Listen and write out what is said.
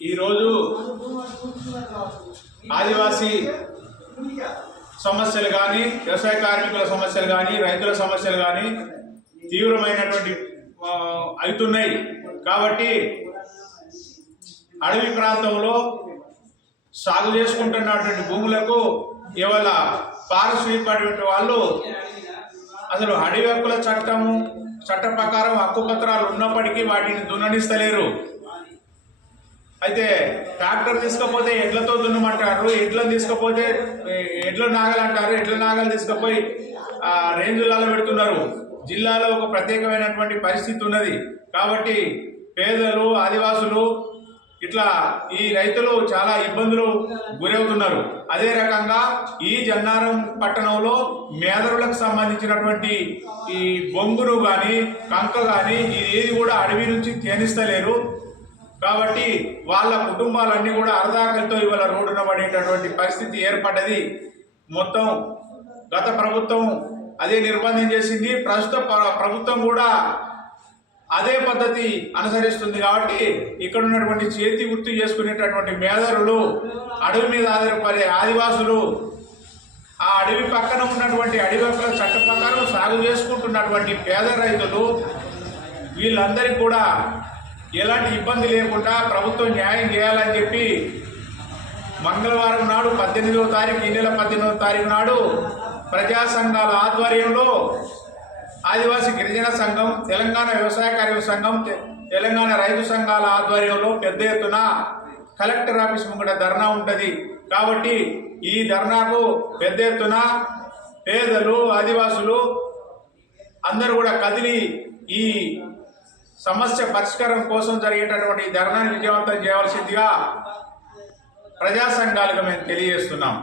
ఈరోజు ఆదివాసీ సమస్యలు కానీ, వ్యవసాయ కార్మికుల సమస్యలు కానీ, రైతుల సమస్యలు కానీ తీవ్రమైనటువంటి అవుతున్నాయి. కాబట్టి అడవి ప్రాంతంలో సాగు చేసుకుంటున్నటువంటి భూములకు ఇవాళ పారిశ్రామిక వాళ్ళు అసలు అడవి హక్కుల చట్ట ప్రకారం హక్కు పత్రాలు ఉన్నప్పటికీ వాటిని దున్ననిస్తలేరు. అయితే ట్రాక్టర్ తీసుకపోతే ఎడ్లతో దున్నమంటారు, ఎడ్లను తీసుకపోతే ఎడ్ల నాగలు అంటారు, ఎడ్ల నాగలు తీసుకుపోయి రేంజులలో పెడుతున్నారు. జిల్లాలో ఒక ప్రత్యేకమైనటువంటి పరిస్థితి ఉన్నది. కాబట్టి పేదలు, ఆదివాసులు ఇట్లా ఈ రైతులు చాలా ఇబ్బందులు గురవుతున్నారు. అదే రకంగా ఈ జన్నారం పట్టణంలో మేదరులకు సంబంధించినటువంటి ఈ బొంగురు కానీ, కంక కానీ ఇది కూడా అడవి నుంచి తేనిస్తలేరు. కాబట్టి వాళ్ళ కుటుంబాలన్నీ కూడా అర్ధాకలితో ఇవాళ రోడ్డున పడేటటువంటి పరిస్థితి ఏర్పడ్డది. మొత్తం గత ప్రభుత్వం అదే నిర్బంధం చేసింది, ప్రస్తుత ప్రభుత్వం కూడా అదే పద్ధతి అనుసరిస్తుంది. కాబట్టి ఇక్కడ ఉన్నటువంటి చేతి వృత్తి చేసుకునేటటువంటి మేదరులు, అడవి మీద ఆధారపడే ఆదివాసులు, ఆ అడవి పక్కన ఉన్నటువంటి అడవి హక్కుల చట్ట ప్రకారం సాగు చేసుకుంటున్నటువంటి పేద రైతులు, వీళ్ళందరికీ కూడా ఎలాంటి ఇబ్బంది లేకుండా ప్రభుత్వం న్యాయం చేయాలని చెప్పి మంగళవారం నాడు 18వ తారీఖు, ఈ నెల 18వ తారీఖు నాడు ప్రజా సంఘాల ఆధ్వర్యంలో ఆదివాసీ గిరిజన సంఘం, తెలంగాణ వ్యవసాయ కార్మిక సంఘం, తెలంగాణ రైతు సంఘాల ఆధ్వర్యంలో పెద్ద ఎత్తున కలెక్టర్ ఆఫీస్ ముంగట ధర్నా ఉంటుంది. కాబట్టి ఈ ధర్నాకు పెద్ద ఎత్తున పేదలు, ఆదివాసులు అందరూ కూడా కదిలి ఈ సమస్య పరిష్కారం కోసం జరిగేటటువంటి ధర్నాన్ని విజయవంతం చేయవలసిందిగా ప్రజా సంఘాలుగా మేము తెలియజేస్తున్నాం.